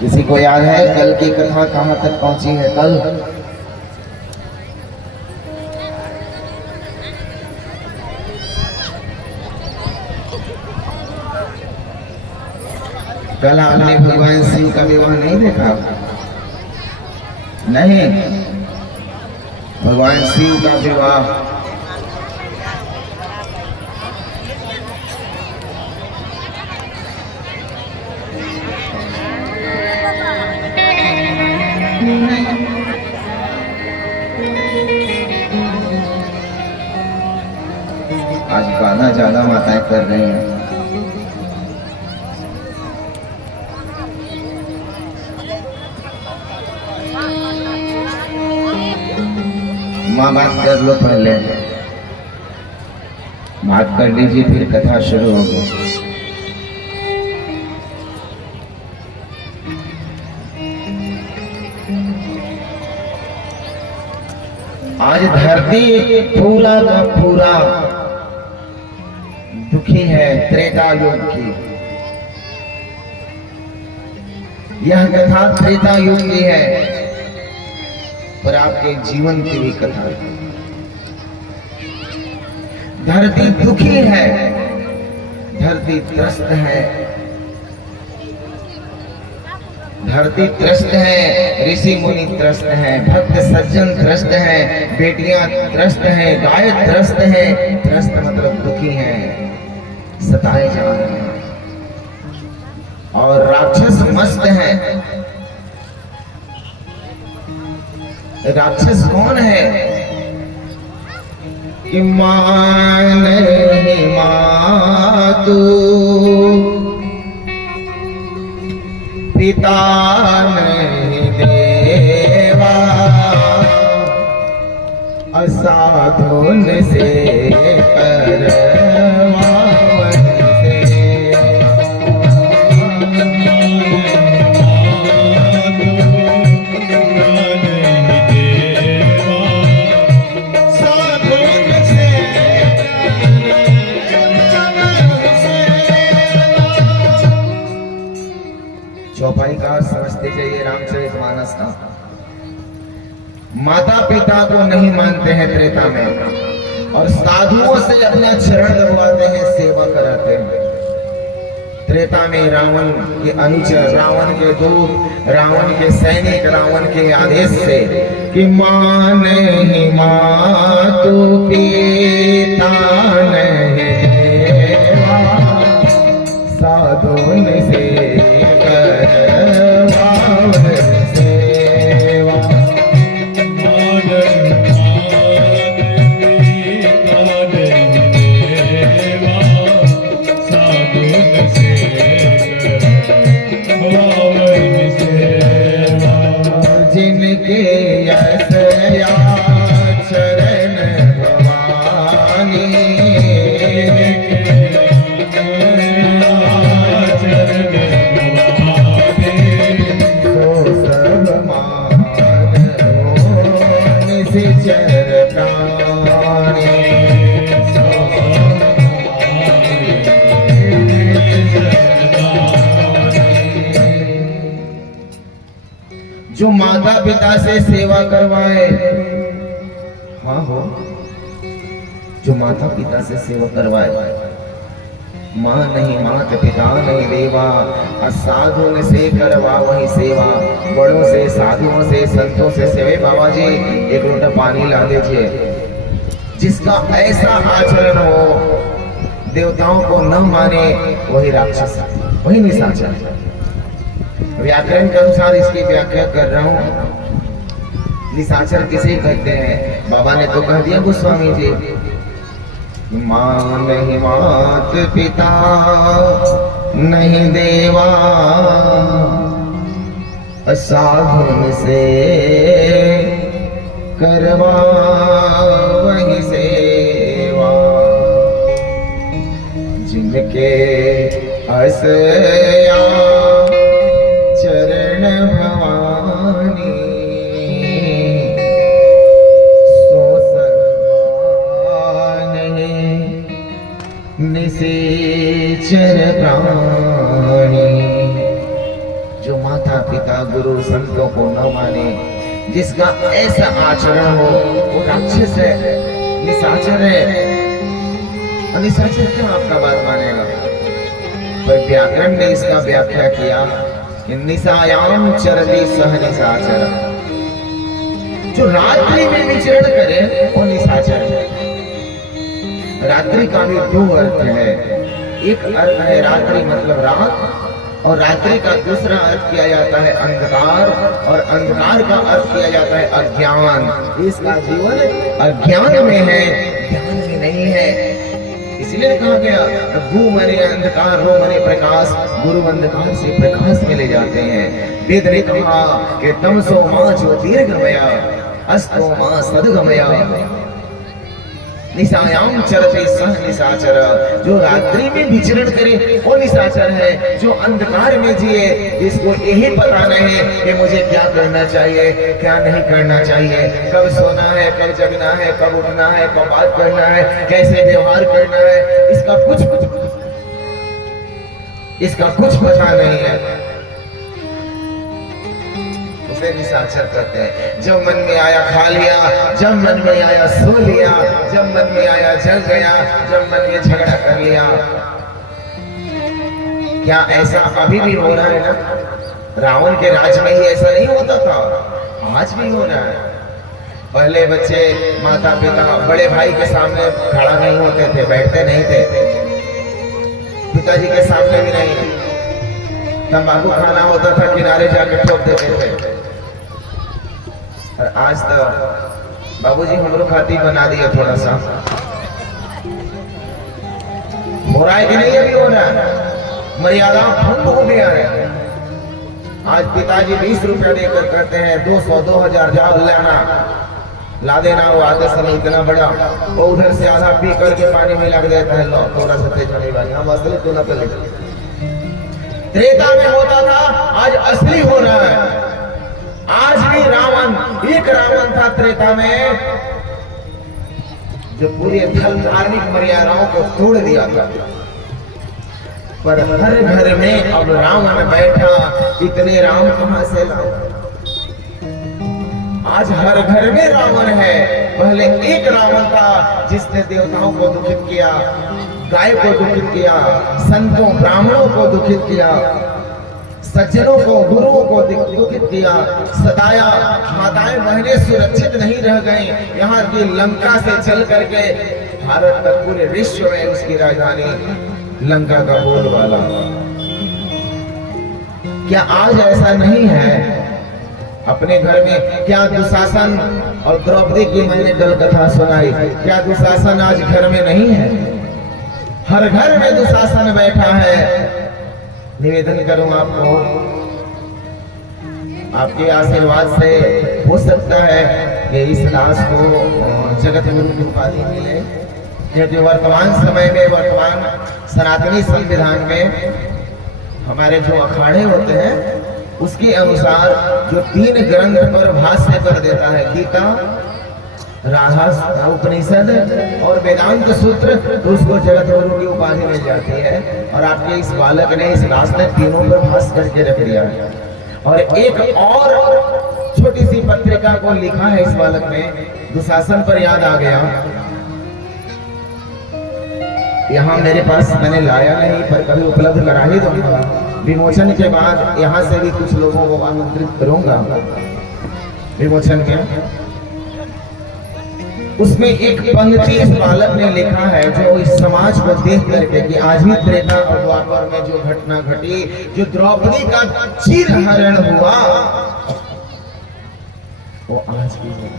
किसी को याद है कल की कथा कहाँ तक पहुंची है? कल आपने भगवान शिव का विवाह नहीं देखा? नहीं, भगवान शिव का विवाह आज गाना ज्यादा माताएं कर रही हैं। माँ बात कर लो, पहले बात कर लीजिए, फिर कथा शुरू होगी। आज धरती पूरा का पूरा दुखी है त्रेता युग की। यह कथा त्रेता युग की है, पर आपके जीवन की भी कथा है। धरती दुखी है, धरती त्रस्त है, धरती त्रस्त है, ऋषि मुनि त्रस्त है, भक्त सज्जन त्रस्त है, बेटियां त्रस्त है, गाय त्रस्त है। त्रस्त मतलब दुखी है, सताए जा रहे हैं। और राक्षस मस्त है। राक्षस कौन है? कि मान मातु पिता नहीं देवा, असाधुन से करवावन से। चौपाई का समझते जाइए रामचरितमानस का। माता पिता को नहीं मानते हैं त्रेता में, और साधुओं से अपना चरण दबवाते हैं, सेवा कराते हैं। त्रेता में रावण के अनुचर, रावण के दूत, रावण के सैनिक, रावण के आदेश से कि मान ही मातु पिता नहीं देवा, साधुन से जो माता पिता से सेवा करवाए, हाँ हो, जो माता पिता से सेवा करवाए। माँ नहीं मात पिता नहीं देवा, असाधुन से करवा वही सेवा। बड़ों से, साधुओं से, संतों से सेवे। बाबा जी एक लोटा पानी ला दीजिए। जिसका ऐसा आचरण हो, देवताओं को न माने, वही राक्षस, वही निशाचर। व्याकरण के अनुसार इसकी व्याख्या कर रहा हूं। निशाचर किसे कहते हैं? बाबा ने तो कह दिया गोस्वामी जी, मां नहीं मात पिता नहीं देवा, असाधुन से करवा वही सेवा। जिनके असया चरण भवानी, सो सर्वान निसेचर प्राणी। जो माँ माता पिता गुरु संतों को न माने, जिसका ऐसा आचरण हो, वो राक्षस है, निशाचर है। और निशाचर क्यों आपका बात मानेगा? पर व्याकरण ने इसका व्याख्या किया कि निशायाम चरति सह निशाचर, जो रात्रि में विचरण करे वो निशाचर है। रात्रि का भी दो अर्थ है, एक अर्थ है रात्रि मतलब रात, और रात्रि का दूसरा अर्थ किया जाता है अंधकार, और अंधकार का अर्थ किया जाता है अज्ञान। इसका जीवन अज्ञान में है, ज्ञान में नहीं है। इसलिए कहा गया गु मने अंधकार, रो मने प्रकाश, गुरु अंधकार से प्रकाश में ले जाते हैं। वेद ने कहा कि तमसो मां ज्योतिर्गमया अस्तो मां सद्गमया निशायाम चरते सह निशाचर, जो रात्रि में विचरण करे वो निशाचर है। जो अंधकार में जिए, जिसको यही पता नहीं कि मुझे क्या करना चाहिए, क्या नहीं करना चाहिए, कब सोना है, कब जगना है, कब उठना है, कब बात करना है, कैसे व्यवहार करना है, इसका कुछ पता नहीं है, उसे निशाचर कहते हैं। जब मन में आया खा लिया, जब मन में आया सो लिया, जब मन में आया जल गया, जब मन में झगड़ा कर लिया। क्या ऐसा अभी भी हो रहा है ना? रावण के राज में ही ऐसा नहीं होता था, आज भी हो रहा है। पहले बच्चे माता पिता बड़े भाई के सामने खड़ा नहीं होते थे, बैठते नहीं थे, पिताजी के सामने भी नहीं। तंबाकू खाना होता था, किनारे जाके ठोक देते थे। और आज तो बाबूजी हमरो खाती बना दिया थोड़ा सा। हो रहा है कि नहीं? अभी हो रहा है, मर्यादा भंग हो गया है। आज पिताजी 20 रुपया देकर करते हैं 200 2000 जाओ लाना, ला देना। वो आते समय इतना बड़ा, वो उधर से आधा पी करके पानी में लग देता है। लो थोड़ा सा चले वाली हम असली तो ना पहले त्रेता में होता था, आज असली हो रहा है। आज भी रावण, एक रावण था त्रेता में जो पूरी धार्मिक मर्यादाओं को तोड़ दिया था। पर हर घर में अब रावण बैठा, इतने राम कहां से लाओ? आज हर घर में रावण है। पहले एक रावण था जिसने देवताओं को दुखित किया, गाय को दुखित किया, संतों ब्राह्मणों को दुखित किया, सज्जनों को गुरुओं को दुखित किया, सताया। माताएं बहनें सुरक्षित नहीं रह गईं। यहाँ की लंका से चल करके भारत तक पूरे विश्व में उसकी राजधानी लंका का बोलबाला। क्या आज ऐसा नहीं है अपने घर में? क्या दुशासन और द्रौपदी की मैंने दल कथा सुनाई, क्या दुशासन आज घर में नहीं है? हर घर में दुशासन बैठा है। निवेदन करूं आपको, आपके आशीर्वाद से हो सकता है कि इस दास को जगत गुरु की उपाधि मिले, क्योंकि वर्तमान समय में, वर्तमान सनातनी संविधान में हमारे जो अखाड़े होते हैं उसके अनुसार जो 3 ग्रंथ पर भाष्य कर देता है, गीता, राधा उपनिषद और वेदांत सूत्र, तो उसको जगत गुरु की उपाधि मिल जाती है। और आपके इस बालक ने, इस दास ने तीनों पर भाष्य करके रख दिया है। और एक और छोटी सी पत्रिका को लिखा है इस बालक ने, दुशासन पर याद आ गया। यहाँ मेरे पास मैंने लाया नहीं, पर कभी उपलब्ध करा ही दूंगा। विमोचन के बाद यहाँ से भी कुछ लोगों को आमंत्रित करूंगा विमोचन में। उसमें एक पंक्ति इस बालक ने लिखा है जो इस समाज को देख करके कि आज भी त्रेता और द्वापर में जो घटना घटी, जो द्रौपदी का चीरहरण हुआ, वो आज भी है।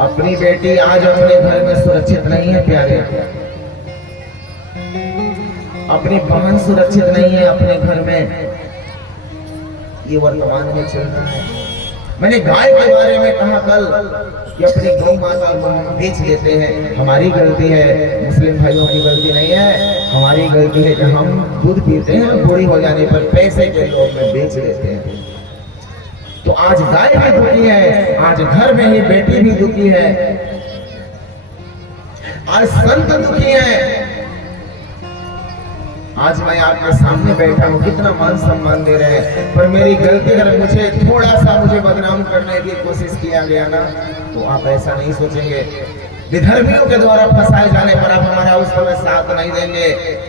अपनी बेटी आज अपने घर में सुरक्षित नहीं है प्यारे, अपनी बहन सुरक्षित नहीं है अपने घर में। ये वर्तमान में चल रहा है। मैंने गाय के बारे में कहा कल कि अपनी गौ माता को बेच देते हैं, हमारी गलती है, मुस्लिम भाइयों की गलती नहीं है, हमारी गलती है कि हम दूध पीते हैं, बूढ़ी हो जाने पर पैसे के लोभ में बेच देते हैं। तो आज गाय भी दुखी है, आज घर में ही बेटी भी दुखी है, आज संत दुखी है, आज मैं आपके सामने बैठा हूँ, कितना मान सम्मान दे रहे हैं, पर मेरी गलती अगर मुझे थोड़ा सा मुझे बदनाम करने की कोशिश किया गया ना, तो आप ऐसा नहीं सोचेंगे विधर्मियों के द्वारा फंसाए जाने पर आप हमारा उस समय साथ नहीं देंगे,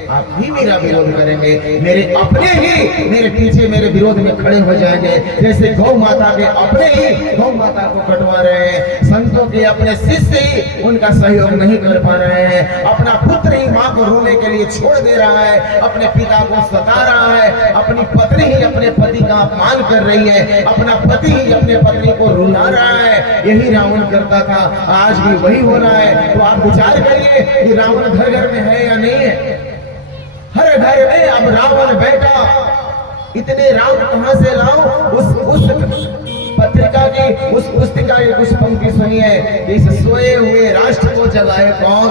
आप भी मेरा विरोध करेंगे, मेरे अपने ही मेरे पीछे मेरे विरोध में खड़े हो जाएंगे, जैसे गौ माता के अपने ही गौ माता को कटवा रहे हैं, संतों के अपने शिष्य ही उनका सहयोग नहीं कर पा रहे हैं, अपना पुत्र ही माँ को रोने के लिए छोड़ दे रहा है, अपने पिता को सता रहा है, अपनी पत्नी ही अपने पति का अपमान कर रही है, अपना पति ही अपने पत्नी को रुला रहा है, यही रावण करता था, आज भी वही हो रहा है। तो आप विचार करिए कि रावण घर घर में है या नहीं है, हर घर में अब रावण बैठा, इतने राम कहां से लाऊं, उस पत्रिका की उस पुस्तिका की कुछ पंक्ति सुनिए, इस सोए हुए राष्ट्र को जगाए कौन,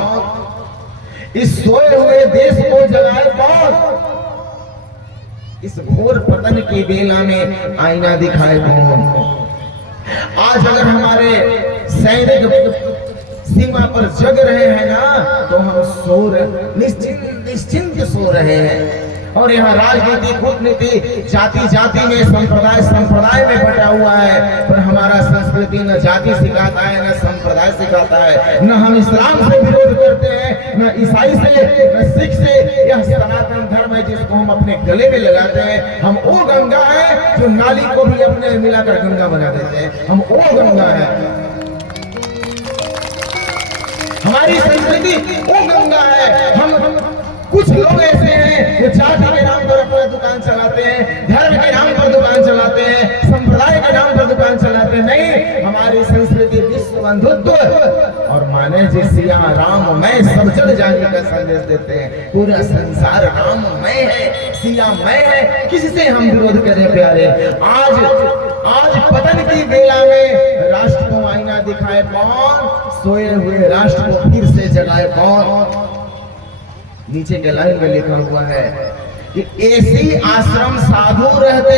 इस सोए हुए देश को जगाए कौन, इस घोर पतन की बेला में आईना दिखाए कौन। आज अगर हमारे सैनिक सीमा पर जग रहे हैं ना, तो हम निश्चिंत सो रहे हैं, और यहाँ राजनीति कूटनीति जाति जाति में संप्रदाय में बटा हुआ है, पर हमारा संस्कृति न जाति सिखाता है न संप्रदाय सिखाता है, न हम इस्लाम से विरोध करते हैं, न ईसाई से, न सिख से, यह सनातन धर्म है जिसको हम अपने गले में लगाते हैं। हम वो गंगा है जो नाली को भी अपने मिलाकर गंगा बना देते हैं, हम वो गंगा है, हमारी संस्कृति वो गंगा है। हम कुछ लोग ऐसे हैं जो जाति के नाम पर अपना दुकान चलाते हैं, धर्म के नाम पर दुकान चलाते हैं, संप्रदाय के नाम पर दुकान चलाते हैं, नहीं, हमारी संस्कृति विश्व बंधुत्व और माने जी सिया राममय सब जग जाने का संदेश देते हैं, पूरा संसार राममय है, सियामय है, किससे हम विरोध करें प्यारे। आज पतन की बेला में राष्ट्र को आईना दिखाए कौन, सोए हुए राष्ट्र को फिर से जगाए कौन। नीचे के लाइन में लिखा हुआ है कि ऐसी आश्रम साधु रहते,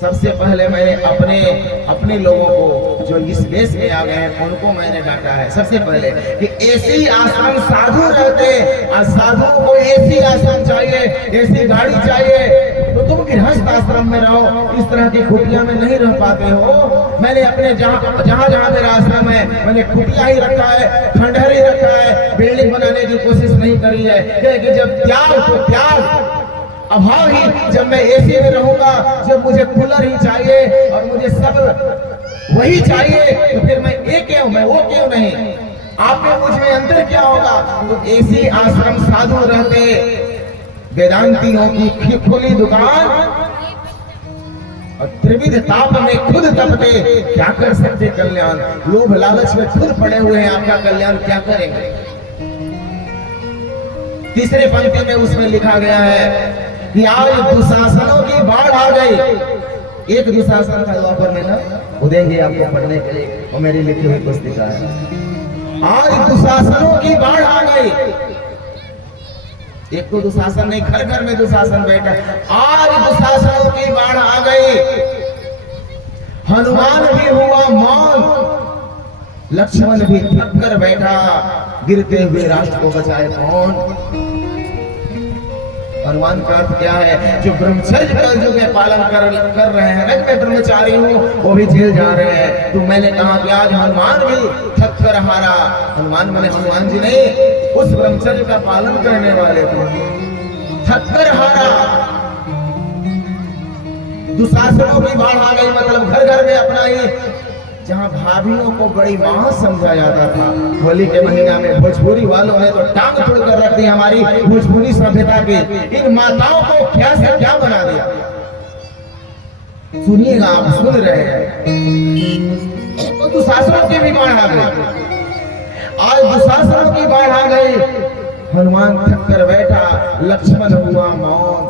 सबसे पहले मैंने अपने लोगों को जो इस देश में आ गए हैं उनको मैंने डांटा है, सबसे पहले कि ऐसी आश्रम साधु रहते, साधुओं को ऐसी आश्रम चाहिए, ऐसी गाड़ी चाहिए, तो तुम गृहस्थ आश्रम में रहो, इस तरह की कुटिया में नहीं रह पाते हो। मैंने अपने जहां मेरा आश्रम है मैंने कुटिया ही रखा है, खंडहर ही रखा है, बिल्डिंग बनाने की कोशिश नहीं करी है, क्योंकि जब त्याग अभाव ही, जब मैं एसी में रहूंगा, जब मुझे कूलर ही चाहिए और मुझे सब वही चाहिए, तो फिर मैं ये क्यों, मैं वो क्यों नहीं, आप में मुझ में अंतर क्या होगा। तो ऐसी आश्रम साधु रहते, वेदांतियों की खुली दुकान और त्रिविध ताप में खुद तपते, क्या कर सकते कल्याण, लोभ लालच में खुद पड़े हुए हैं, आपका कल्याण क्या करेंगे। तीसरे पंक्ति में उसमें लिखा गया है कि आज दुशासनों की बाढ़ आ गई। एक दुशासन था द्वापर में ना, वो देंगे आपको पढ़ने के लिए, और मेरी लिखी हुई पुस्तिका है। आज दुशासनों की बाढ़ आ गई, एक तो दुशासन नहीं, घर घर में दुशासन बैठा, आज दुशासनों की बाढ़ आ गई। हनुमान भी हुआ मौन, लक्ष्मण भी थक कर बैठा, गिरते हुए राष्ट्र को बचाए कौन। हनुमान का अर्थ क्या है, जो ब्रह्मचर्य का जो मैं पालन कर रहे हैं, मैं ब्रह्मचारी हूँ, वो भी जेल जा रहे हैं। तो मैंने कहा कि आज हनुमान भी थक कर हारा, हनुमान मैंने हनुमान जी नहीं, उस ब्रह्मचर्य का पालन करने वाले को थक कर हारा। दुशासनों की बाढ़ आ गई, मतलब घर घर में अपना ही, जहां भाभियों को बड़ी मां समझा जाता था, होली के महीना में भोजपुरी वालों ने तो टांग तोड़कर रख दी हमारी भोजपुरी सभ्यता की, इन माताओं को क्या से क्या बना दिया। सुनिएगा, आप सुन रहे हैं, तो दुशासनों की भी बाढ़ आ गई, आज दुशासनों की बाढ़ आ गई। हनुमान थक कर बैठा, लक्ष्मण हुआ मौन,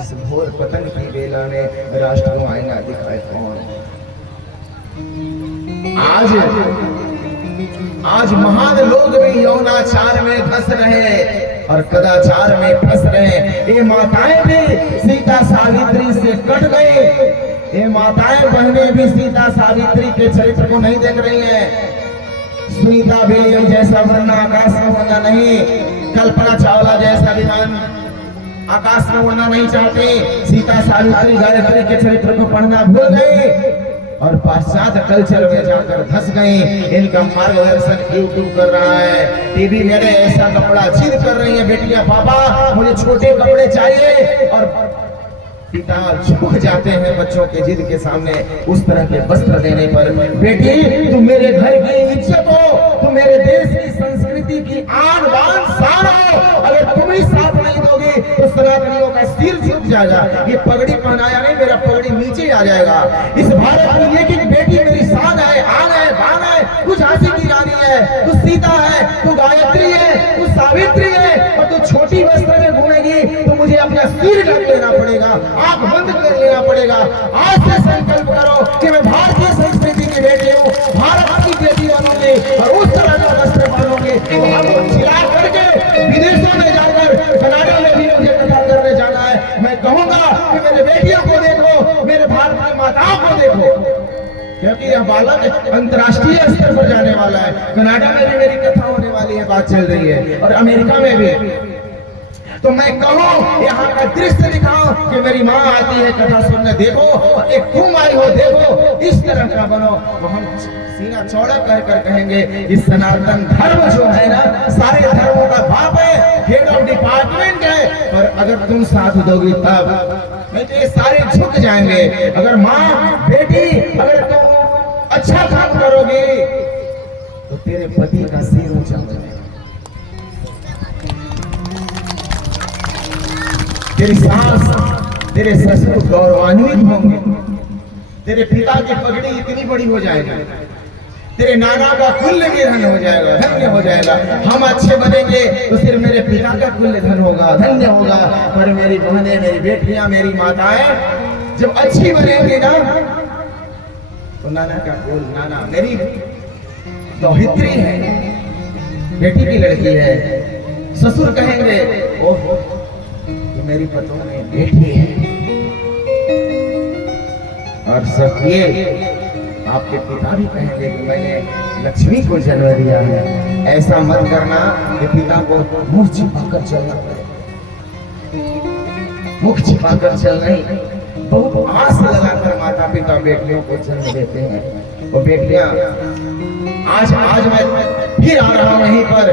इस घोर पतन की बेला में राष्ट्र को आईना दिखाए कौन। आज महान लोग भी यौनाचार में फंस रहे और कदाचार में फंस रहे। ये माताएं भी सीता सावित्री से कट गई, ये माताएं बहनें भी सीता सावित्री के चरित्र को नहीं देख रही हैं। सुनीता विलियम जैसा वरना आकाश में होना नहीं, कल्पना चावला जैसा विमान आकाश में उड़ना नहीं चाहते। सीता सावित्री गायत्री के चरित्र को पढ़ना भूल गए और पाश्चात्य कल्चर में जाकर धस गए। इनका मार्गदर्शन यूट्यूब कर रहा है, टीवी मेरे ऐसा कपड़ा जिद कर रही है बेटियां, पापा मुझे छोटे कपड़े चाहिए, और पिता झुक जाते हैं बच्चों के जिद के सामने उस तरह के वस्त्र देने पर। बेटी तुम मेरे घर की इज्जत हो, तुम मेरे देश की संस्कृति की आन बान शान हो, अगर तुम ही साथ नहीं दोगे तो सनातनियों का सिर झुक जाएगा। ये पगड़ी पहनाया नहीं, मेरा पगड़ी नीचे आ जाएगा। इस भारत की एक एक बेटी मेरी शान है, आन है, बान है। तू झांसी की रानी है, तू सीता है, तू गायत्री है, तू सावित्री है, और तू छोटी वस्त्र में घूमेगी तो मुझे अपना सिर ढक लेना पड़ेगा, आंख बंद कर लेना पड़ेगा। आज से संकल्प करो कि मैं भारतीय संस्कृति की बेटी हूँ, भारत की बेटी बनूंगी और उस तरह का वस्त्र पहनूंगी। हम चिल्ला करके विदेशों में जाकर, कनाडा में भी मुझे कथा करने जाना है। मैं कहूंगा कि मेरे बेटियों को देखो, मेरे भारत की माताओं को देखो, क्योंकि यह बालक अंतर्राष्ट्रीय स्तर पर जाने वाला है। कनाडा में भी मेरी कथा होने वाली है, बात चल रही है, और अमेरिका में भी। तो मैं कहूं यहाँ का दृश्य दिखाओ कि मेरी माँ आती है कथा सुनने, देखो, और एक तुम आई हो, देखो, इस तरह का बनो। तो हम सीना चौड़ा कर कर कहेंगे कि सनातन धर्म जो है ना, सारे धर्मों का बाप है, हेड ऑफ डिपार्टमेंट है, पर अगर तुम साथ दोगी तब, नहीं तो ये सारे झुक जाएंगे। अगर माँ बेटी अगर तुम अच्छा काम करोगे तो तेरे पति का सिर ऊंचा हो जाएगा, तेरी सास, तेरे ससुर गौरवान्वित होंगे, तेरे पिता की पगड़ी इतनी बड़ी हो जाएगी, तेरे नाना का कुल धन हो जाएगा, धन्य हो जाएगा। हम अच्छे बनेंगे तो सिर्फ मेरे पिता का कुल धन होगा, धन्य होगा। पर मेरी बहनें, मेरी बेटियां, मेरी माताएं जब अच्छी बनेंगी ना, तो नाना का कुल, नाना मेरी दौहित्री है, बेटी की लड़की है, ससुर कहेंगे ओहो मेरी पतों में बेटी है। और सब ये आपके पिता भी कहेंगे कि मैंने लक्ष्मी को जन्म दिया है। ऐसा मत करना कि पिता को मुख छिपाकर चलना पड़े, मुख छिपाकर चल नहीं। बहुत आस लगाकर माता पिता बेटियों को जन्म देते हैं। और बेटियां आज मैं फिर आ रहा हूं यहीं पर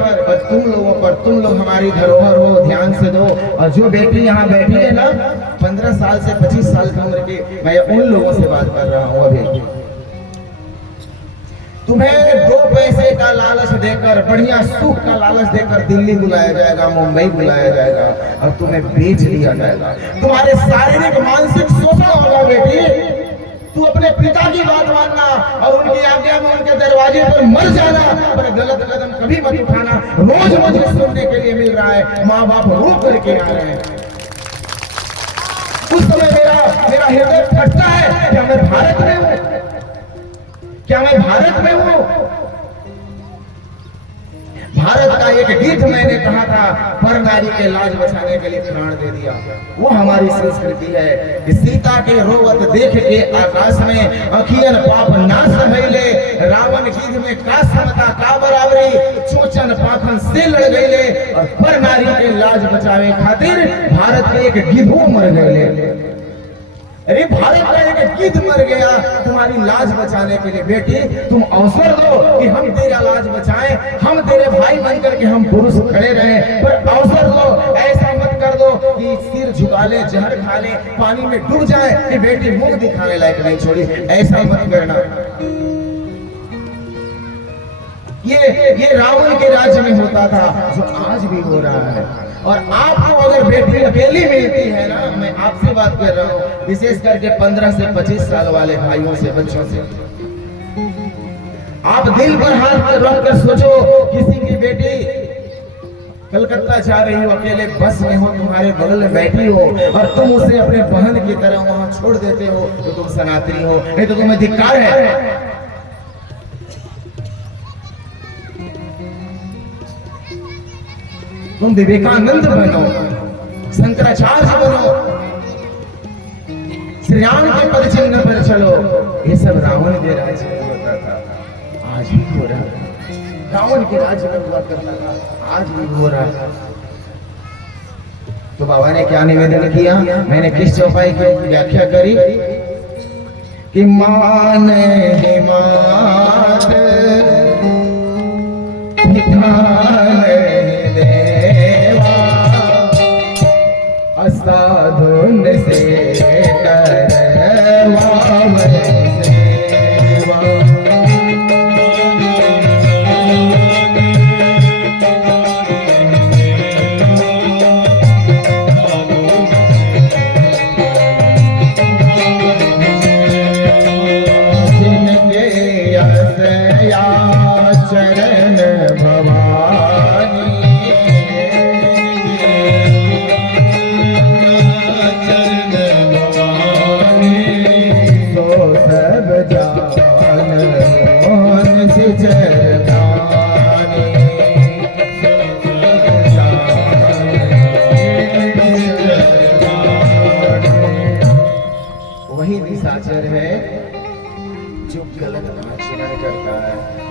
तुम लोगों पर, तुम लोग हमारी धरोहर हो, ध्यान से दो। और जो बेटी यहाँ बैठी है ना, 15 साल से 25 साल की उम्र की, मैं उन लोगों से बात कर रहा हूँ। अभी तुम्हें 2 पैसे का लालच देकर, बढ़िया सुख का लालच देकर दिल्ली बुलाया जाएगा, मुंबई बुलाया जाएगा, और तुम्हें बेच दिया जाएगा। तुम्हारे शारीरिक मानसिक शोषण होगा बेटी। तू अपने पिता की बात मानना और उनकी आज्ञा में उनके दरवाजे पर मर जाना, पर गलत कदम कभी मत उठाना। रोज मुझे सुनने के लिए मिल रहा है, माँ बाप रो करके आ रहे हैं। उस समय मेरा हृदय फटता है, क्या मैं भारत में हूँ, क्या मैं भारत में हूँ। भारत का एक गीत मैंने कहा था, पर नारी के लाज बचाने के लिए प्राण दे दिया। वो हमारी संस्कृति है कि सीता के रोवत देख के आकाश में अखियन पाप ना सहैले, रावण गीत में का समता का बराबरी, चोचन पाखन से लड़ गईले, और पर नारी के लाज बचावे खातिर भारत के एक गिद्धो मर गए। अरे भारत का एक गिद्ध मर गया तुम्हारी लाज बचाने के लिए। बेटी तुम अवसर दो कि हम तेरा लाज बचाएं, हम तेरे भाई बनकर के हम पुरुष खड़े रहें, पर अवसर दो। ऐसा मत कर दो कि सिर झुका ले, जहर खा ले, पानी में डूब जाए कि बेटी मुंह दिखाने लायक नहीं छोड़ी। ऐसा मत करना। ये रावण के राज्य में होता था, जो आज भी हो रहा है। और आपको अगर बेटी अकेली मिलती है ना, मैं आपसे बात कर रहा हूँ, विशेष करके 15 से 25 साल वाले भाइयों से, बच्चों से, आप दिल पर हाथ रख कर सोचो, किसी की बेटी कलकत्ता जा रही हो, अकेले बस में हो, तुम्हारे बगल में बैठी हो, और तुम उसे अपने बहन की तरह वहां छोड़ देते हो, तो तुम सनातनी हो, नहीं तो तुम्हें धिक्कार है। तुम विवेकानंद बनो, शंकराचार्य बनो, श्री राम के पद चिन्ह पर चलो। ये सब रावण के राज्य में होता था, आज भी हो रहा है। रावण के राज्य में हुआ करता था, आज भी हो रहा है। तो बाबा ने क्या निवेदन किया, मैंने किस चौपाई की व्याख्या करी कि मान ही मात पिता देवा असाधुन से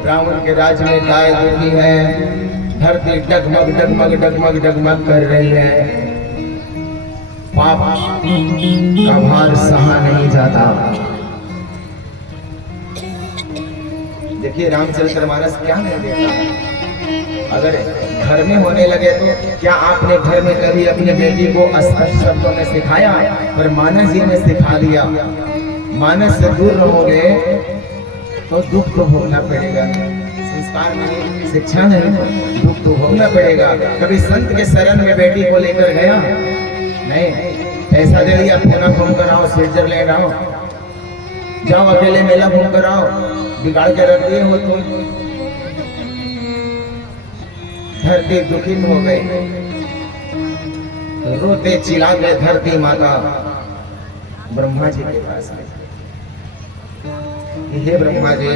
रावण के राज्य में गाय दुखी है, धरती डगमग डगमग डगमग डगमग कर रही है, पाप का भार सहा नहीं जाता। देखिए रामचरितमानस क्या नहीं देता। अगर घर में होने लगे तो क्या आपने घर में कभी अपने बेटी को अस्पष्ट शब्दों में सिखाया? पर मानस जी ने सिखा दिया। मानस से दूर रहोगे तो दुख तो भोगना पड़ेगा। संस्कार नहीं, शिक्षा नहीं, दुख तो भोगना पड़ेगा। कभी संत के शरण में बेटी को लेकर गया? नहीं। पैसा दे दिया, पूना घूम कर आओ, स्विट्जरलैंड आओ, जाओ अकेले मेला घूम कर आओ, बिगाड़ के रख दिए हो तुम। धरती दुखी हो गई, रोते चिल्लाते धरती माता ब्रह्मा जी के पास गई। हे ब्रह्मा जी,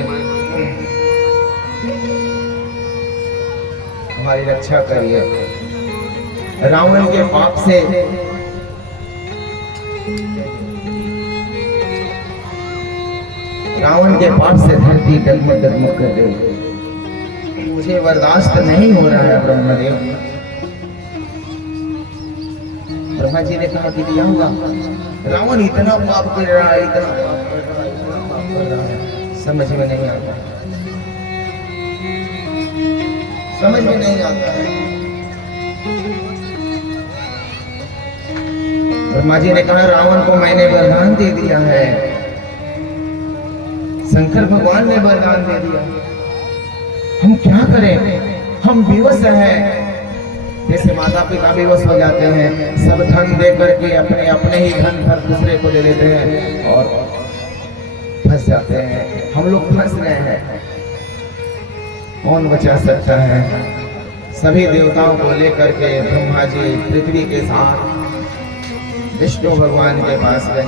हमारी रक्षा करिए। रावण के पाप से धरती डगमग डगमग कर रही, मुझे बर्दाश्त नहीं हो रहा है ब्रह्मदेव। ब्रह्मा जी ने कहा कि क्या हुआ? रावण इतना पाप कर रहा है, इतना पाप कर रहा है, इतना पाप कर रहा है, समझ में नहीं आता, समझ में नहीं आता है। ब्रह्मा जी ने कहा रावण को मैंने वरदान दे दिया है, शंकर भगवान ने वरदान दे दिया, हम क्या करें? हम विवश हैं। जैसे माता पिता विवश हो जाते हैं, सब धन दे करके अपने अपने ही धन पर दूसरे को दे देते हैं और फंस जाते हैं। हम लोग फंस गए हैं, कौन बचा सकता है? सभी देवताओं को लेकर के ब्रह्मा जी पृथ्वी के साथ विष्णु भगवान के पास गए।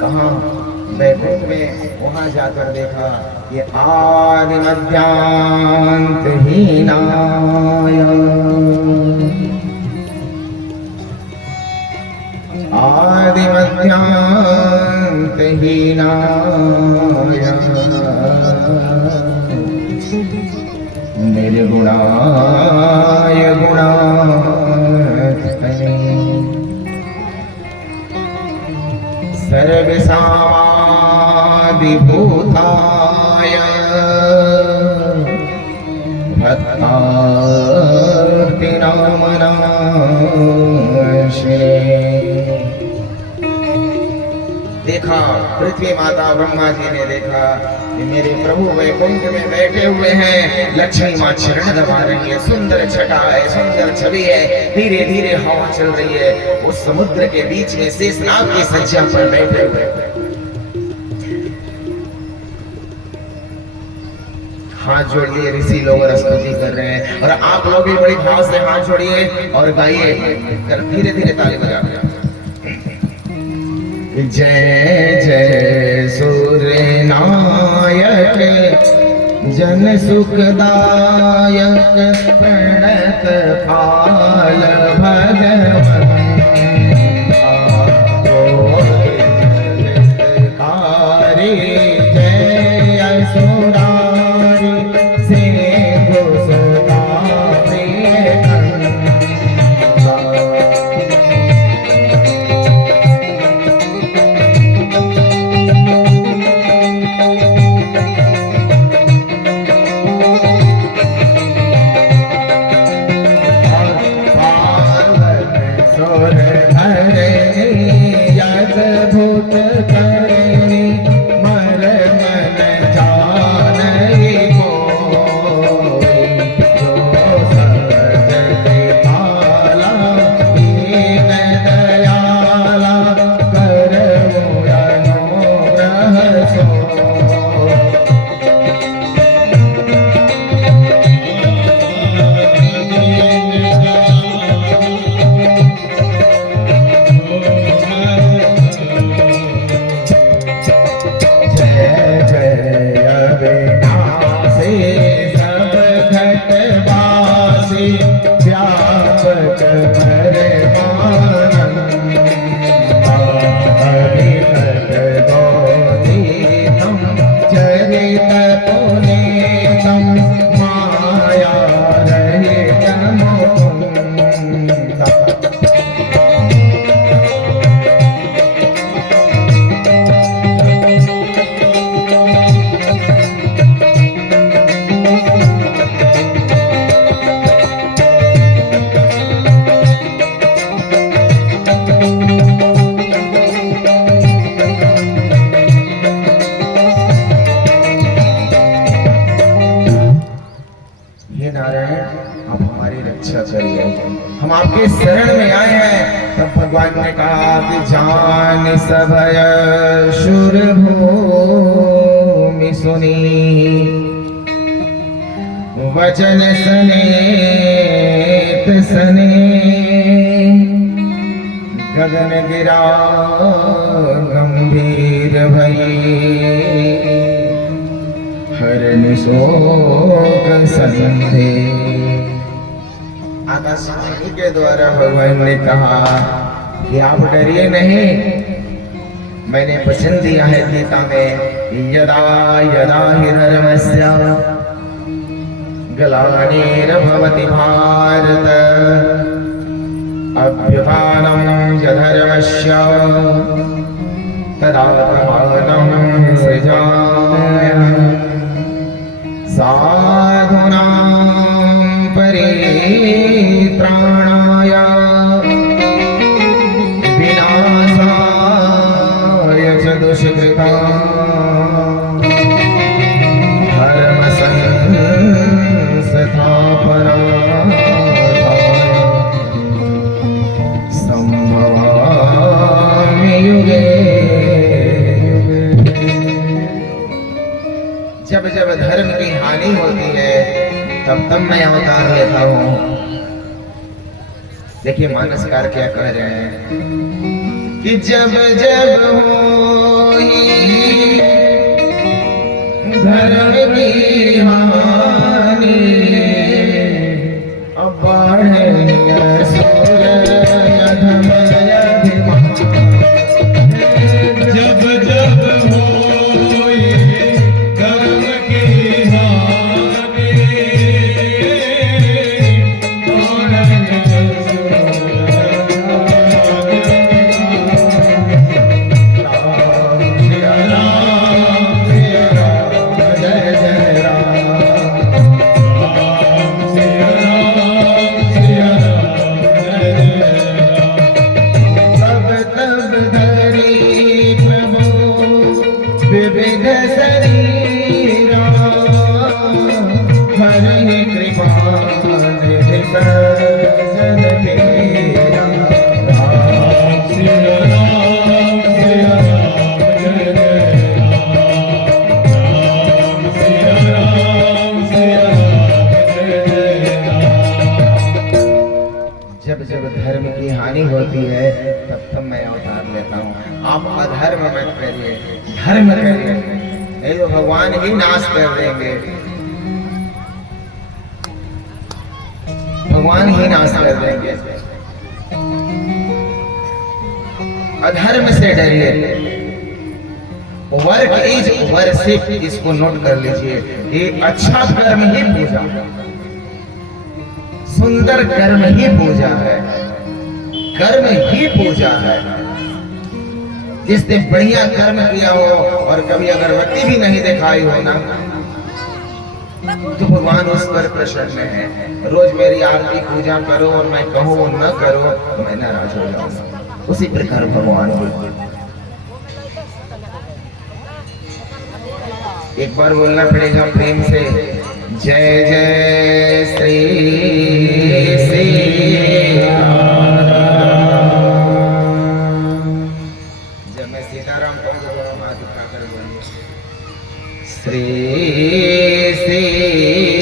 कहाँ? बैकुंठ में। वहां जाकर देखा ये आदि मध्यांत हीनाय, आदि मध्यांत हीनाय निर्गुणाय गुणात्मने सर्वसामादिभूताय देखा पृथ्वी माता ब्रह्मा जी ने देखा कि मेरे प्रभु वैकुंठ में बैठे हुए हैं, लक्ष्मी माँ चरण दबा रही है, सुंदर छटा है, सुंदर छवि है, धीरे धीरे हवा चल रही है, उस समुद्र के बीच में शेषनाग की सज्जा पर बैठे हुए। हाथ जोड़िए, ऋषि लोग स्तुति कर रहे हैं और आप लोग भी बड़ी भाव से हाथ जोड़िए और गाइए, धीरे धीरे ताली बजाइए। जय जय सूर्य नायक जन सुखदायक प्रणत काल भगवंता जलकारी जय असुरारी से गोसुता प्रिय नारायण आप हमारी रक्षा करिए, हम आपके शरण में आए हैं। तब भगवान ने कहा कि जान सभय शुर भूमि सुनी, वचन सनेत सने, गगन गिरा गंभीर भई, हरनि शोक संधे। आकाशवाणी के द्वारा भगवान ने कहा कि आप डरिए नहीं, मैंने वचन दिया है गीता में, यदा यदा हि धर्मस्य ग्लानिर्भवति भारत, अभ्युत्थानं यधर्मस्य तदात्मानं सृजाम्यहम्, साधूनां परित्राणाय विनाशाय च दुष्कृतां, धर्म संस्थापनार्थाय संभवामि युगे युगे। जब जब धर्म की हानि होती है तब तब मैं अवतार लेता हूँ। देखिए मानसकार क्या कह रहे हैं कि जब जब होई धर्म की हानि, अब बढ़े असुर अधम अभिमान। जब जब होई धर्म की हानि, विविध शरीरा, हरि कृपा निधि सज्जन तेरा। राम सिया राम सिया राम जय जय राम, राम सिया राम सिया राम जय जय राम। जब जब धर्म की हानि होती है तब तब मैं अवतार लेता हूँ। आप अधर्म मत करिए, धर्म करिए, नहीं तो भगवान ही नाश कर देंगे, भगवान ही नाश कर देंगे। अधर्म से डरिए। वर्क इज वर्शिप, इसको नोट कर लीजिए। ये अच्छा कर्म ही पूजा, सुंदर कर्म ही पूजा है, कर्म ही पूजा है। जिसने बढ़िया कर्म किया हो और कभी अगरबत्ती भी नहीं दिखाई हो ना, तो भगवान उस पर प्रसन्न है। रोज मेरी आरती पूजा करो और मैं कहूँ वो न करो तो मैं नाराज हो जाऊंगा। उसी प्रकार भगवान को एक बार बोलना पड़ेगा प्रेम से, जय जय श्री श्री जब मैं सीताराम कहूँगा तो हम हाथ उठाकर बोलिए, श्री सीताराम।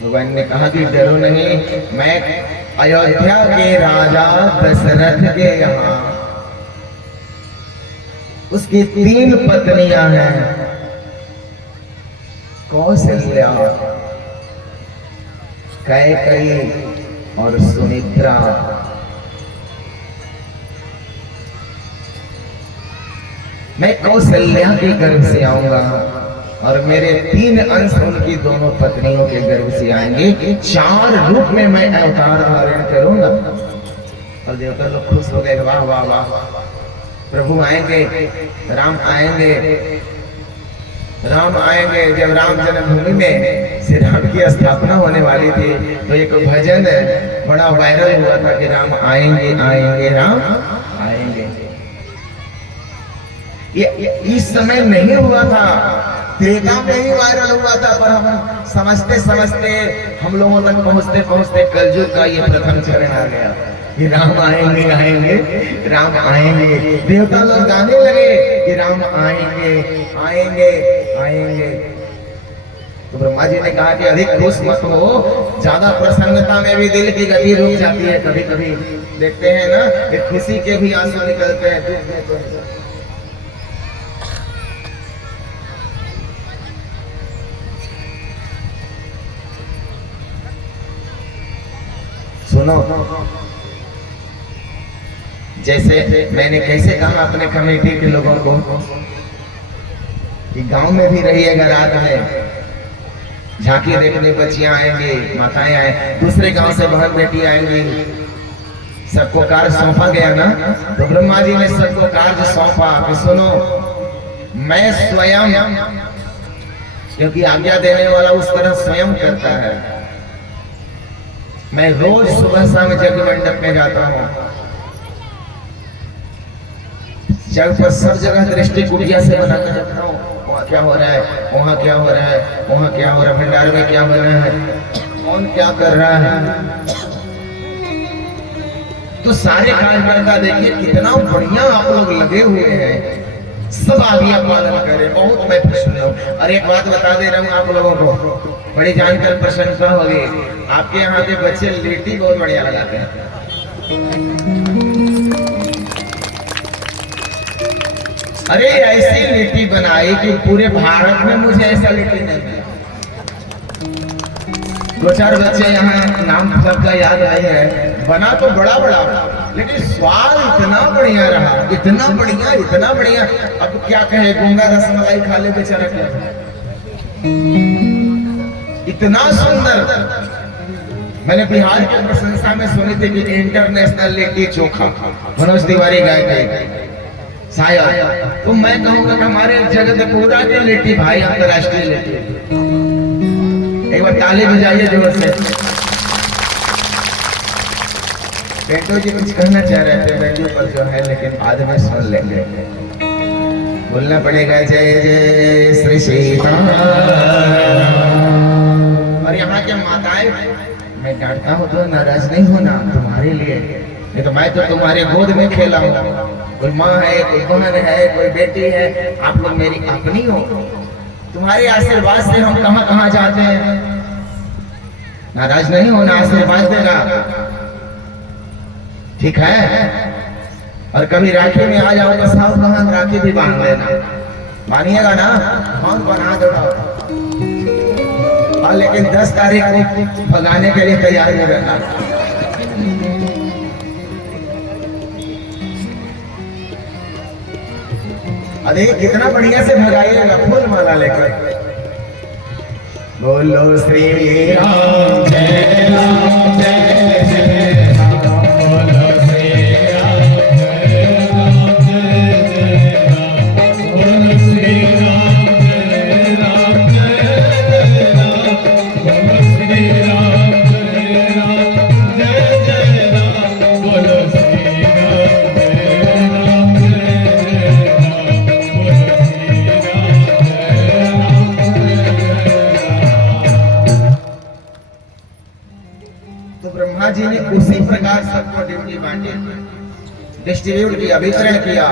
भगवान ने कहा कि डरो नहीं, मैं अयोध्या के राजा दशरथ के यहाँ उसकी 3 पत्नियां हैं, कौशल्या, कैकेयी और सुमित्रा। मैं कौशल्या के गर्भ से आऊंगा और मेरे 3 अंश उनकी दोनों पत्नियों के गर्भ से आएंगे। 4 रूप में मैं अवतार धारण करूंगा। और देवता लोग खुश हो गए, वाह वाह वाह, प्रभु आएंगे, राम आएंगे, राम आएंगे। जब राम जन्मभूमि में श्री राम की स्थापना होने वाली थी तो एक भजन बड़ा वायरल हुआ था कि राम आएंगे आएंगे राम आएंगे। ये इस समय नहीं हुआ था, त्रेता में ही वायरल हुआ था, पर हम समझते समझते हम लोगों तक पहुंचते पहुंचते कलयुग का ये प्रथम चरण आ गया कि राम आएंगे आएंगे, राम आएंगे। देवता लोग गाने लगे कि राम आएंगे आएंगे आएंगे। तो ब्रह्मा जी ने कहा कि अधिक खुश मत हो, ज्यादा प्रसन्नता में भी दिल की गति रुक जाती है। कभी कभी देखते हैं ना कि खुशी के भी आंसू निकलते हैं, दुख में तो सुनो, जैसे मैंने कैसे कहा अपने कमेटी के लोगों को कि गांव में भी रहिएगा, रात में झांकी देखने बच्चियां आएंगी, माताएं आए, दूसरे गांव से बहन बेटी आएंगी, सबको कार्य सौंपा गया ना। तो ब्रह्मा जी ने सबको कार्य सौंपा कि सुनो, मैं स्वयं, क्योंकि आज्ञा देने वाला उस तरह स्वयं करता है, मैं रोज सुबह शाम यज्ञ मंडप में जाता हूँ, जब पर सब जगह दृष्टि कुटिया से बनाकर रखता हूँ, वहाँ क्या हो रहा है, वहाँ क्या हो रहा है, वहाँ क्या हो रहा है, भंडारे में क्या हो रहा है, कौन क्या कर रहा है। तो सारे कार्यकर्ता देखिए कितना बढ़िया आप लोग लगे हुए हैं, सब आज्ञा पालन करें, बहुत मैं प्रसन्न हूँ। और एक बात बता दे रहा हूँ आप लोगों को, बड़ी जानकर प्रशंसा होगी, आपके यहाँ के बच्चे लिट्टी बहुत बढ़िया लगाते हैं। अरे ऐसी लिट्टी बनाई कि पूरे भारत में मुझे ऐसा लिट्टी नहीं मिला। दो चार बच्चे यहाँ नाम सबका याद आए हैं, बना तो बड़ा बड़ा, लेकिन स्वाद इतना बढ़िया रहा, इतना बढ़िया इतना बढ़िया। अब क्या कहे, गूंगा रसमलाई खा ले बेचारा, क्या इतना सुंदर। मैंने बिहार की प्रशंसा में सुनी थी कि इंटरनेशनल लिट्टी चोखा मनोज तिवारी गाय गए शायद, तो मैं कहूंगा कि हमारे जगतपुरा के लिट्टी भाई अंतरराष्ट्रीय लिट्टी। एक बार ताली बजाइए जोर से। पेंटो जी कुछ कहना चाह रहे थे रेडियो पर जो है, लेकिन बाद में सुन लेंगे। बोलना पड़ेगा जय जय श्री सीताराम। और यहाँ के माताएं, मैं डांटता हूँ तो नाराज नहीं होना तुम्हारे लिए, नहीं तो मैं तो तुम्हारे गोद में खेला हूँ। कोई माँ है, कोई बहन है, कोई बेटी है, आप लोग मेरी अपनी हो। तुम्हारे आशीर्वाद से हम कहाँ कहाँ जाते हैं, नाराज नहीं होना, आशीर्वाद देना, ठीक है। और कभी राखी में आ जाऊंगा, साहब कहाँ राखी भी बांध लेना, मानिएगा ना, कौन बना दो। हाँ, लेकिन 10 तारीख को भगाने के लिए तैयार नहीं रहना। अरे कितना बढ़िया से भगाइएगा, फूल माला लेकर। बोलो श्री राम जय राम जय जय राम, बोलो श्री राम जय राम जय जय राम, बोलो श्री राम जय राम जय राम, बोलो श्री राम जय राम जय जय राम, बोलो श्री राम जय राम जय राम। तो ब्रह्मा जी ने उसी प्रकार सबको ड्यूटी बांटी, डिस्ट्रीब्यूट किया, वितरण किया।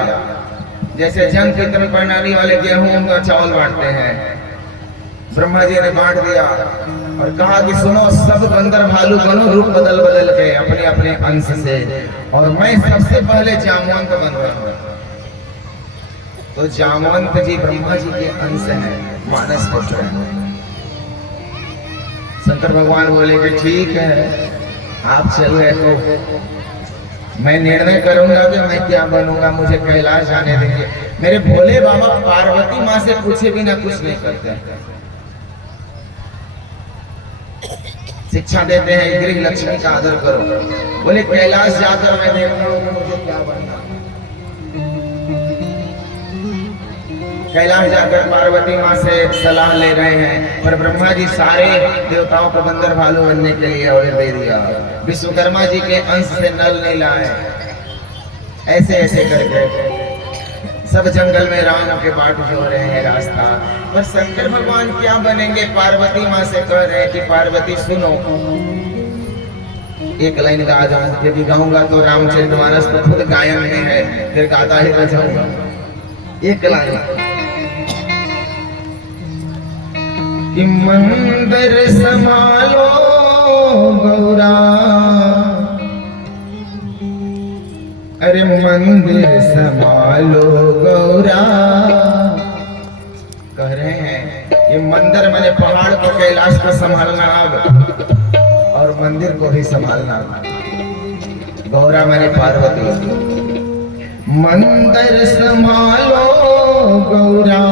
जैसे जन कीर्तन प्रणाली वाले गेहूं और चावल बांटते हैं, ब्रह्मा जी ने बांट दिया और कहा कि सुनो, सब बंदर भालू बनो, रूप बदल बदल के अपने अपने अंश से, और मैं सबसे पहले जामवंत बन रहा हूं। तो जामवंत जी ब्रह्मा जी के अंश हैं, मानस पुत्र हैं। शंकर भगवान बोले कि ठीक है, आप चल रहे तो मैं निर्णय करूंगा कि मैं क्या बनूंगा, मुझे कैलाश जाने देंगे। मेरे भोले बाबा पार्वती माँ से पूछे बिना कुछ नहीं करते, शिक्षा देते हैं, गृह लक्ष्मी का आदर करो। बोले कैलाश जाकर मैं देखता हूँ मुझे क्या बनना। कैलाश जाकर पार्वती माँ से सलाह ले रहे हैं, पर ब्रह्मा जी सारे देवताओं को बंदर भालू बनने के लिए ऑर्डर दे दिया। विश्वकर्मा जी के अंश से नल नहीं लाए, ऐसे ऐसे करके सब जंगल में राम के बाट जो रहे हैं रास्ता। पर शंकर भगवान क्या बनेंगे? पार्वती माँ से कह रहे हैं कि पार्वती सुनो, एक लाइन गा जाऊं, यदि गाऊंगा तो रामचरितमानस तो खुद गायन में है, फिर गाता ही रह जाऊंगा। एक लाइन कि मंदिर संभालो गौरा, अरे मंदिर संभालो गौरा। कह रहे हैं ये मंदिर मैंने पहाड़ को कैलाश को संभालना अब, और मंदिर को भी संभालना। गौरा मैंने पार्वती, मंदिर संभालो गौरा,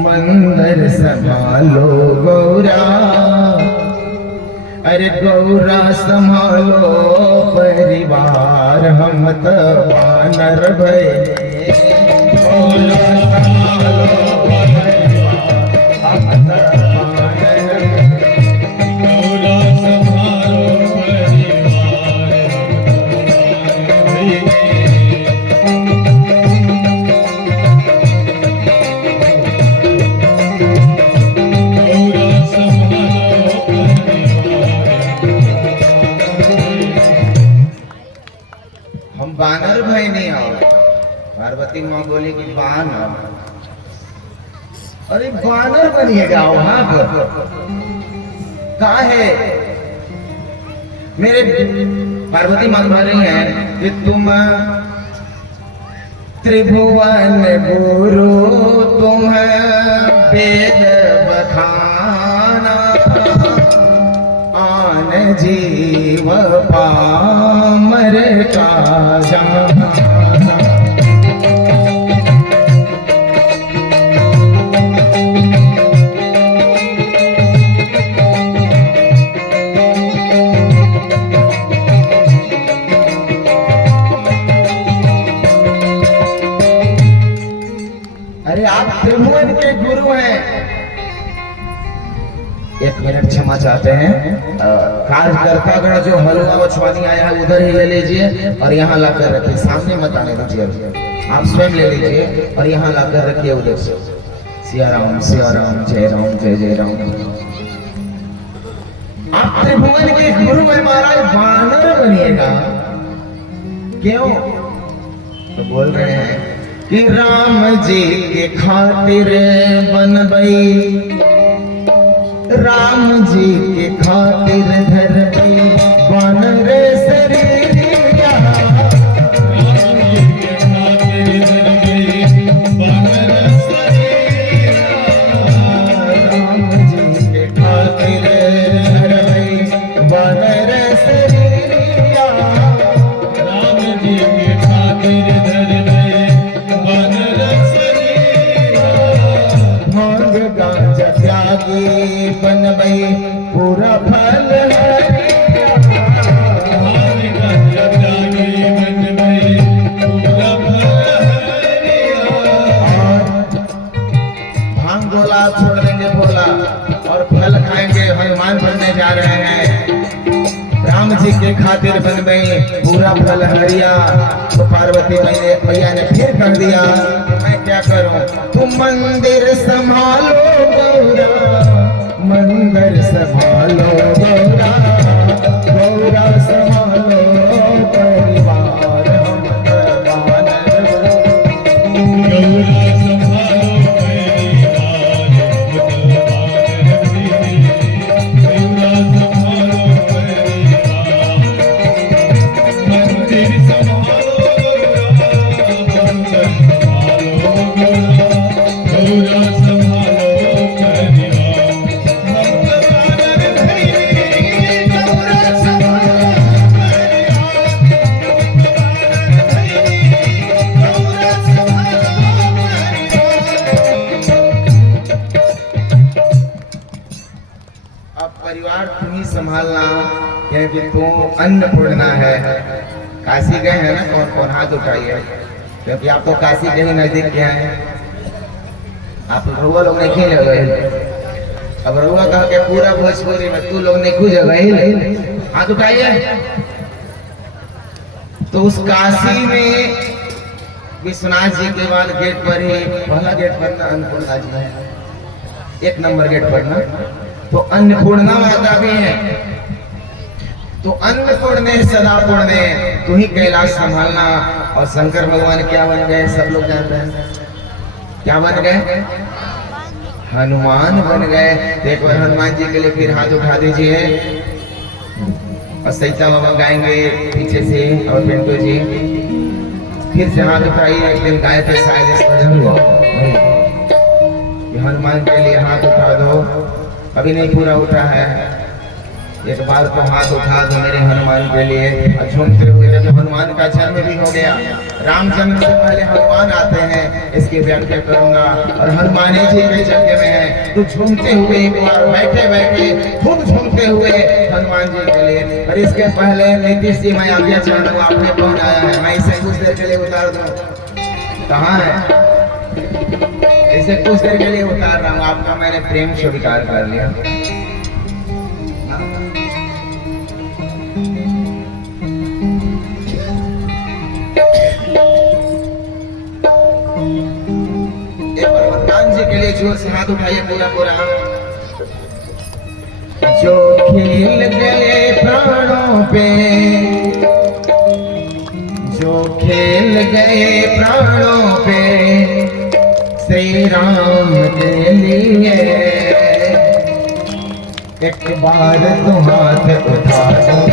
मंदिर संभालो गौरा, अरे गौरा संभालो परिवार, हम तो वानर भये। गौरा संभालो परिवार, हम तो वानर भये। गौरा संभालो परिवार, हम बानर भाई नहीं आओ। पार्वती माँ बोली कि बानर, अरे बानर बनिएगा वहां पर कहा है? मेरे पार्वती माँ कह रही हैं कि तुम त्रिभुवन गुरु, तुम वेद बखाना, आन जीव पामर का जाना। अरे आप त्रिभुवन के गुरु हैं। एक मिनट क्षमा चाहते हैं, कार्यकर्ता गण जो हलवा मछुआनी आया है उधर ही ले लीजिए और यहाँ लाकर रखिए, सामने मत आने दीजिए, आप स्वयं ले लीजिए और यहाँ लाकर रखिए उधर से। सिया राम जय राम जय जय राम। आप त्रिभुवन के गुरु में महाराज वानर बनिएगा क्यों? तो बोल रहे हैं कि राम जी के खातिर बनबई, राम जी के खातिर धरती वानर शरीरिया, राम जी के खातिर धरती वानर शरीरिया, राम जी के खातिर धरती वानर शरीरिया, राम जी के खातिर धरती वानर शरीरिया, भांग गांजा त्यागी बनबई पूरा फल हरिया, भांग गांजा त्यागी बनबई पूरा फल हरिया। भांग गोला छोड़ देंगे भोला और फल खाएंगे, हनुमान बनने जा रहे हैं। राम जी के खातिर बनबई पूरा फल हरिया। तो पार्वती मैया ने फिर कर दिया, मैं क्या करूं? तुम मंदिर संभालो गौरा, मंदिर संभालो गौरा, गौरा संभालो परिवार, हम तो वानर भये। गौरा संभालो परिवार, हम तो वानर भये। गौरा संभालो परिवार, मंदिर संभालो गौरा, मंदिर संभालो गौरा, गौरा संभालो परिवार, हम तो वानर भये। गौरा संभालो अब परिवार तुम ही संभालना, क्योंकि तू अन्नपूर्णा है। काशी गए हैं ना? कौन कौन हाथ उठाइए, क्योंकि आप तो काशी के ही नजदीक के हैं। आप रउआ लोग नहीं खेल गए, अब रउआ कह के पूरा भोजपुरी में तू लोग नहीं खुज गए, हाथ उठाइए। तो उस काशी में विश्वनाथ जी के बाद गेट पर ही पहला गेट पर ना अन्नपूर्णा जी है, 1 नंबर गेट पर ना, तो अन्नपूर्णा माता भी है। तो अन्नपूर्णे सदा पूर्णे, तू ही कैलाश संभालना। और शंकर भगवान क्या बन गए, सब लोग जानते हैं क्या बन गए, हनुमान बन गए। एक बार हनुमान जी के लिए फिर हाथ उठा दीजिए और सैता बाबा गाएंगे पीछे से, और पिंटू जी फिर से हाथ उठाइए। एक दिन गाए थे शायद इस भजन को, हनुमान के लिए हाथ उठा दो, अभी नहीं पूरा उठा है, एक बार तो हाथ उठा दो मेरे हनुमान के लिए। और झूमते हुए जब हनुमान का जन्म भी हो गया, राम जन्म से पहले हनुमान आते हैं, इसकी व्याख्या करूंगा। और हनुमान जी के यज्ञ में है, तो झूमते हुए एक बार बैठे बैठे खूब झूमते हुए हनुमान जी के लिए। और इसके पहले नीतीश जी मैं आज्ञा चाह रहा हूँ, आपने कौन आया है, मैं इसे कुछ देर के लिए उतार दूं, कहाँ है, इसे कुछ देर के लिए उतार रहा हूँ, आपका मैंने प्रेम स्वीकार कर लिया। जोर से हाथ उठाइए पूरा पूरा। जो खेल गए प्राणों पे, जो खेल गए प्राणों पे श्री राम के लिए, एक बार तो हाथ उठा दो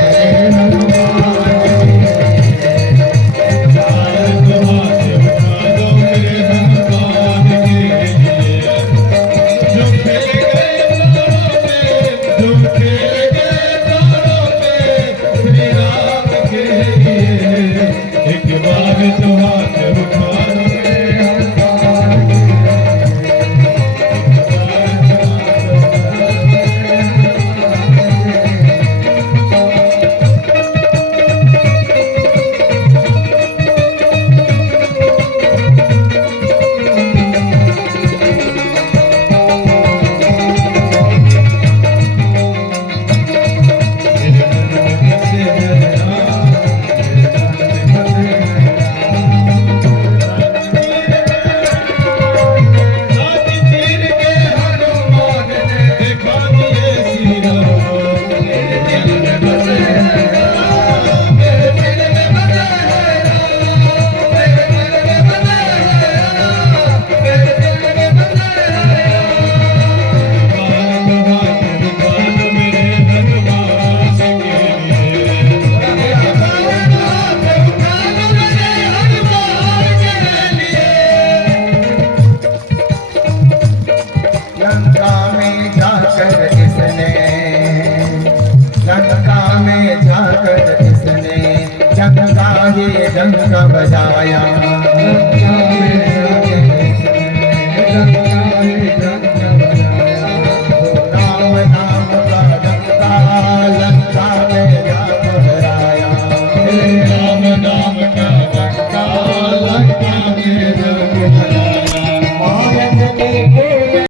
जंग का बजाया।